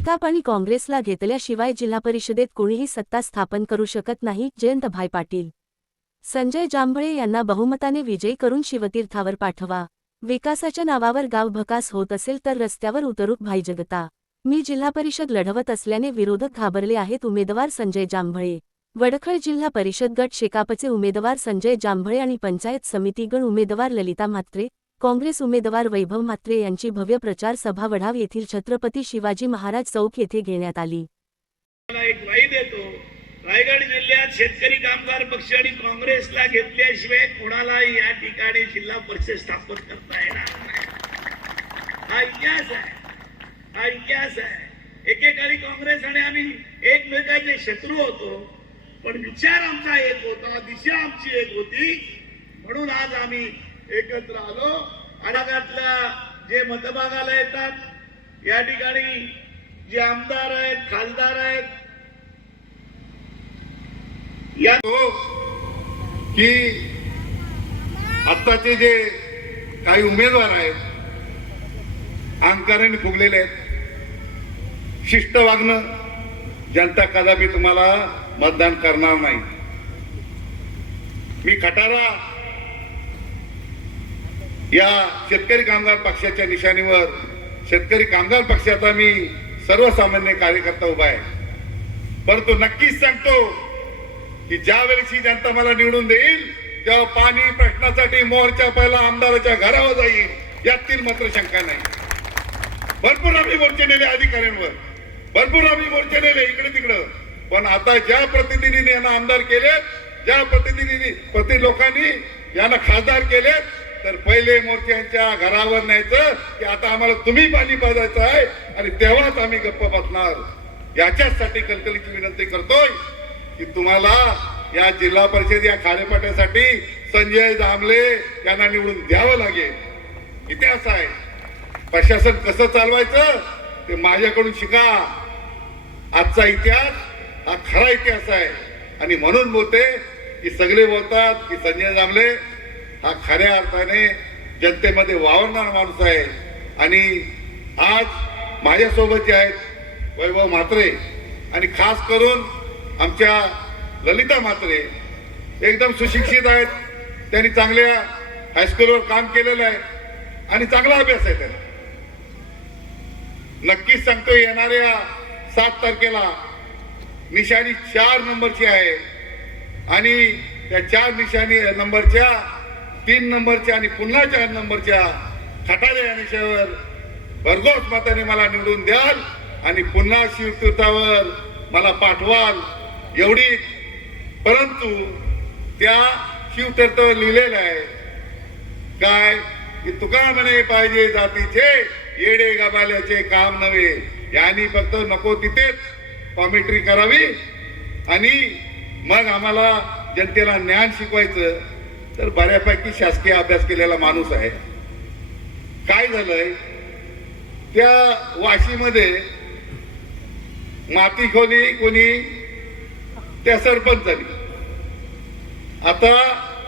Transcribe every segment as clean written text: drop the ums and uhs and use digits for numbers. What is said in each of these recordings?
शेकाप आणि काँग्रेसला घेतल्याशिवाय जिल्हा परिषदेत कोणीही सत्ता स्थापन करू शकत नाही. जयंतभाई पाटील. संजय जांभळे यांना बहुमताने विजयी करून शिवतीर्थावर पाठवा. विकासाच्या नावावर गाव भकास होत असेल तर रस्त्यावर उतरू. भाई जगता. मी जिल्हा परिषद लढवत असल्याने विरोधक घाबरले आहेत. उमेदवार संजय जांभळे. वडखळ जिल्हा परिषद गट शेकापचे उमेदवार संजय जांभळे आणि पंचायत समिती गण उमेदवार ललिता म्हात्रे, काँग्रेस उमेदवार वैभव म्हात्रे यांची भव्य प्रचार सभा वढाव येथील छत्रपती शिवाजी महाराज चौक येथे घेण्यात आली. एक वाई देतो. रायगड जिल्ह्यात शेतकरी कामगार पक्ष आणि काँग्रेसला घेतल्याशिवाय कोणालाही या ठिकाणी जिल्हा परिषद स्थापन करता येणार नाही. हा इतिहास आहे. हा इतिहास आहे. एकेकाळी काँग्रेस आणि आम्ही एकमेकांचे शत्रू होतो, पण विचार आमचा एक होता, दिशा आमची एक होती. म्हणून आज आम्ही एकत्र आलो. अनागातल्या जे मतभागाला येतात, या ठिकाणी जे आमदार आहेत, खासदार आहेत, या की आत्ताचे जे काही उमेदवार आहेत अहंकाराने फुगलेले आहेत. शिस्त वागणं. जनता कदापि तुम्हाला मतदान करणार नाही. मी खटारा या शेतकरी कामगार पक्षाच्या निशाणीवर शेतकरी कामगार पक्षाचा मी सर्वसामान्य कार्यकर्ता उभा आहे. परंतु नक्कीच सांगतो की ज्या वेळेस जनता मला निवडून देईल तेव्हा पाणी प्रश्नासाठी मोर्चा पहिला आमदाराच्या घरावर जाईल, यातील मात्र शंका नाही. भरपूर आम्ही मोर्चे नेले अधिकाऱ्यांवर, भरपूर आम्ही मोर्चे नेले इकडे तिकडं. पण आता ज्या प्रतिनिधीने यांना आमदार केले, ज्या लोकांनी यांना खासदार केले, तर पहिले मोर्चे यांच्या घरावर न्यायचं की आता आम्हाला तुम्ही पाणी पाजायचं आहे आणि तेव्हाच आम्ही गप्प बसणार. याच्यासाठी कलकलीची विनंती करतोय की तुम्हाला या जिल्हा परिषद या खारेपाट्यासाठी संजय जांभळे यांना निवडून द्यावं लागेल. इतिहास आहे. प्रशासन कसं चालवायचं ते माझ्याकडून शिका. आजचा इतिहास हा खरा इतिहास आहे. आणि म्हणून बोलते की सगळे बोलतात की संजय जांभळे हा खऱ्या अर्थाने जनतेमध्ये वावरणारा माणूस आहे. आणि आज माझ्यासोबत जे आहेत वैभव म्हात्रे आणि खास करून आमच्या ललिता म्हात्रे एकदम सुशिक्षित आहेत. त्यांनी चांगल्या हायस्कूलवर काम केलेलं आहे आणि चांगला अभ्यास आहे त्यांना. नक्कीच सांगतो येणाऱ्या 7 तारखेला निशाणी 4 नंबरची आहे आणि त्या 4 निशाणी नंबरच्या 3 नंबरच्या आणि पुन्हा 4 नंबरच्या खटारे या निशावर भरघोस मताने मला निवडून द्याल आणि पुन्हा शिवतीर्थावर मला पाठवाल एवढी. परंतु त्या शिवतीर्थावर लिहिलेलं आहे काय की तुका म्हणे पाहिजे जातीचे येडे गबाल्याचे काम नव्हे. यांनी फक्त नको तिथेच कॉमेंट्री करावी आणि मग आम्हाला जनतेला ज्ञान शिकवायचं. तर बऱ्यापैकी शासकीय अभ्यास केलेला माणूस आहे. काय झालंय त्या वाशीमध्ये माती खोली कोणी त्या सरपंचानी. आता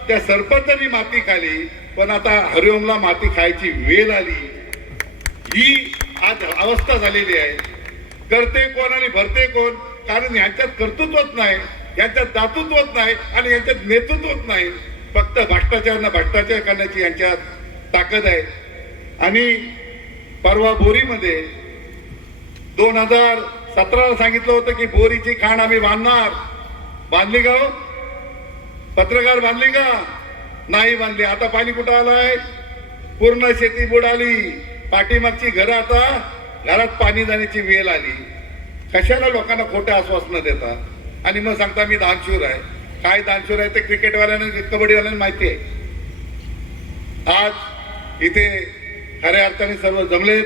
त्या सरपंचानी माती खाली, पण आता हरिओमला माती खायची वेळ आली. ही आज अवस्था झालेली आहे. करते कोण आणि भरते कोण, कारण यांच्यात कर्तृत्वच नाही, यांच्यात दातृत्वच नाही आणि यांच्यात नेतृत्वच नाही. फक्त भ्रष्टाचार करण्याची यांच्यात ताकद आहे. आणि परवा बोरीमध्ये 2017ला सांगितलं होतं की बोरीची खाण आम्ही बांधणार. बांधली का हो? पत्रकार बांधली का? नाही बांधली. आता पाणी कुठं आलंय? पूर्ण शेती बुडाली. पाठीमागची घरं आता घरात पाणी जाण्याची वेळ आली. कशाला लोकांना खोटे आश्वासनं देता आणि मग सांगता मी दानशूर आहे. काय दानशूर आहे ते क्रिकेटवाल्यांना कबड्डीवाल्यांना माहिती आहे. आज इथे खऱ्या अर्थाने सर्व जमलेत.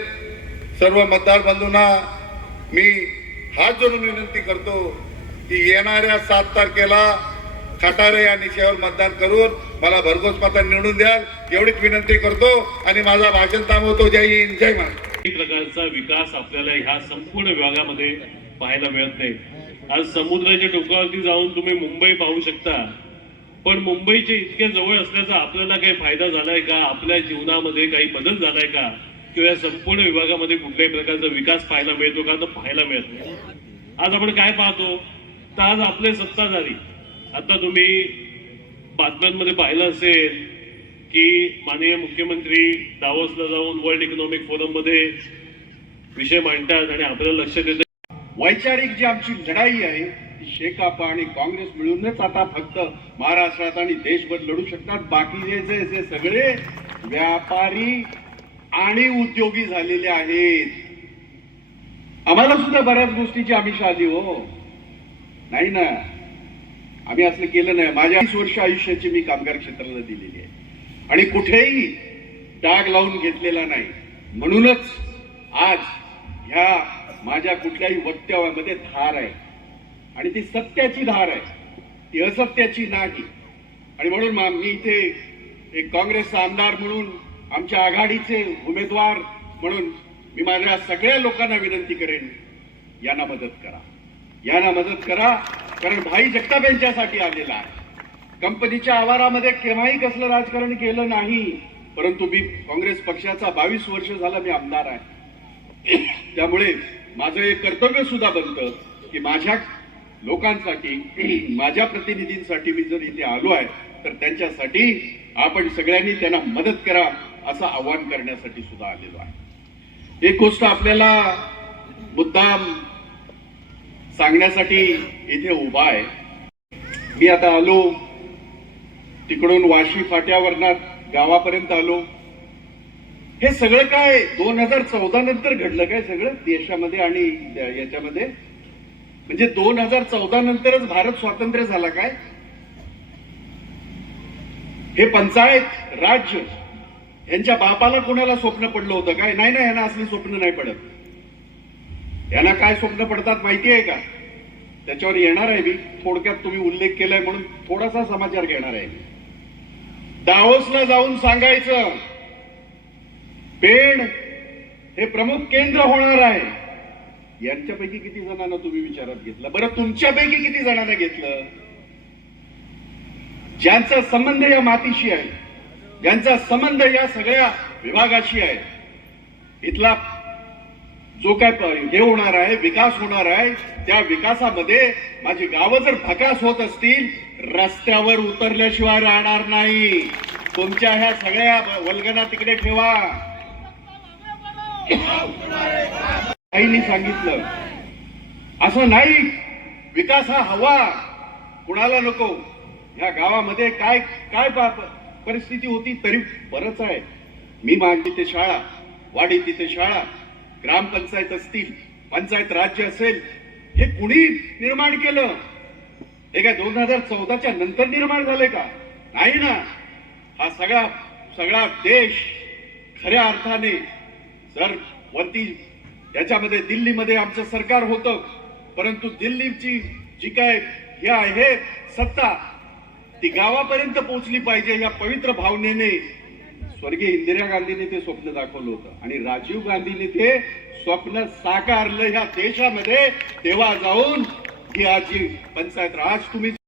सर्व मतदार बंधूंना मी हात जोडून विनंती करतो की येणाऱ्या 7 तारखेला खटारे या निशावर मतदान करून मला भरघोस मतांनी निवडून द्याल एवढीच विनंती करतो आणि माझा भाषण थांबवतो. जय हिंद, जय महाराष्ट्र. प्रकारचा विकास आपल्याला ह्या संपूर्ण विभागामध्ये पाहायला मिळत नाही. आज समुद्राच्या टोकावरती जाऊन तुम्ही मुंबई पाहू शकता, पण मुंबईच्या इतक्या जवळ असल्याचा आपल्याला काही फायदा झालाय का? आपल्या जीवनामध्ये काही बदल झालाय का? किंवा या संपूर्ण विभागामध्ये कुठल्याही प्रकारचा विकास पाहायला मिळतो का, तर पाहायला मिळत नाही. आज आपण काय पाहतो, तर आज आपले सत्ताधारी, आता तुम्ही बातम्यांमध्ये पाहिलं असेल की माननीय मुख्यमंत्री दावोसला जाऊन वर्ल्ड इकॉनॉमिक फोरम मध्ये विषय मांडतात आणि आपल्याला लक्ष देतात. वैचारिक जी आमची लढाई आहे ती शेकापा आणि काँग्रेस मिळूनच आता फक्त महाराष्ट्रात आणि देशभर लढू शकतात. बाकीचे जे सगळे व्यापारी आणि उद्योगी झालेले आहेत. आम्हाला सुद्धा बऱ्याच गोष्टीची आमिष आली हो, नाही ना, आम्ही असं केलं नाही. माझ्या 20 वर्ष आयुष्याची मी कामगार क्षेत्राला दिलेली आहे आणि कुठेही डाग लावून घेतलेला नाही. म्हणूनच आज ह्या माझ्या कुठल्याही वक्तव्यामध्ये धार आहे आणि ती सत्याची धार आहे, ती असत्याची नाही. आणि म्हणून मी इथे एक काँग्रेसचा आमदार म्हणून, आमच्या आघाडीचे उमेदवार म्हणून मी माझ्या सगळ्या लोकांना विनंती करेन, यांना मदत करा, यांना मदत करा. कारण भाई जगताप यांच्यासाठी आलेला आहे. कंपनीच्या आवारामध्ये केव्हाही कसलं राजकारण केलं नाही, परंतु मी काँग्रेस पक्षाचा 22 वर्ष झाला मी आमदार आहे. त्यामुळे माझं एक कर्तव्य सुद्धा बनतं की माझ्या लोकांसाठी, माझ्या प्रतिनिधींसाठी मी जर इथे आलो आहे तर त्यांच्यासाठी आपण सगळ्यांनी त्यांना मदत करा असं आवाहन करण्यासाठी सुद्धा आलेलो आहे. एक गोष्ट आपल्याला मुद्दाम सांगण्यासाठी इथे उभा आहे. मी आता आलो तिकडून वाशी फाट्यावरनं गावापर्यंत आलो. हे सगळं काय 2014 नंतर घडलं काय सगळं देशामध्ये आणि याच्यामध्ये? म्हणजे 2014 नंतरच भारत स्वातंत्र्य झाला काय? हे पंचायत राज्य यांच्या बापाला कोणाला स्वप्न पडलं होतं काय? नाही ना, यांना असली स्वप्न नाही पडत. यांना काय स्वप्न पडतात माहिती आहे का? त्याच्यावर येणार आहे मी. थोडक्यात तुम्ही उल्लेख केलाय म्हणून थोडासा समाचार घेणार आहे. दावोसला जाऊन सांगायचं पेण हे प्रमुख केंद्र होणार आहे. यांच्यापैकी किती जणांना तुम्ही विचारात घेतलं? बरं, तुमच्यापैकी किती जणांना घेतलं? ज्यांचा संबंध या मातीशी आहे, ज्यांचा संबंध या सगळ्या विभागाशी आहे, इथला जो काय हे होणार आहे, विकास होणार आहे, त्या विकासामध्ये माझी गावं जर भकास होत असतील, रस्त्यावर उतरल्याशिवाय राहणार नाही. तुमच्या ह्या सगळ्या वल्गना तिकडे ठेवा. काहींनी सांगितलं असं नाही, विकास हा हवा, कुणाला नको. ह्या गावामध्ये काय काय परिस्थिती होती तरी बरंच आहे. मी मांडली ते शाळा, वाडी तिथे शाळा, ग्रामपंचायत असतील, पंचायत राज्य असेल, हे कुणी निर्माण केलं? हे काय 2014च्या नंतर निर्माण झाले का? नाही ना. हा सगळा देश खऱ्या अर्थाने जर वरती त्याच्यामध्ये दिल्लीमध्ये आमचं सरकार होतं, परंतु दिल्लीची जी काय हे आहे सत्ता, ती गावापर्यंत पोहोचली पाहिजे या पवित्र भावनेने स्वर्गीय इंदिरा गांधीने ते स्वप्न दाखवलं होतं आणि राजीव गांधीने ते स्वप्न साकारलं ह्या देशामध्ये. तेव्हा जाऊन ही आजी पंचायत राज तुम्ही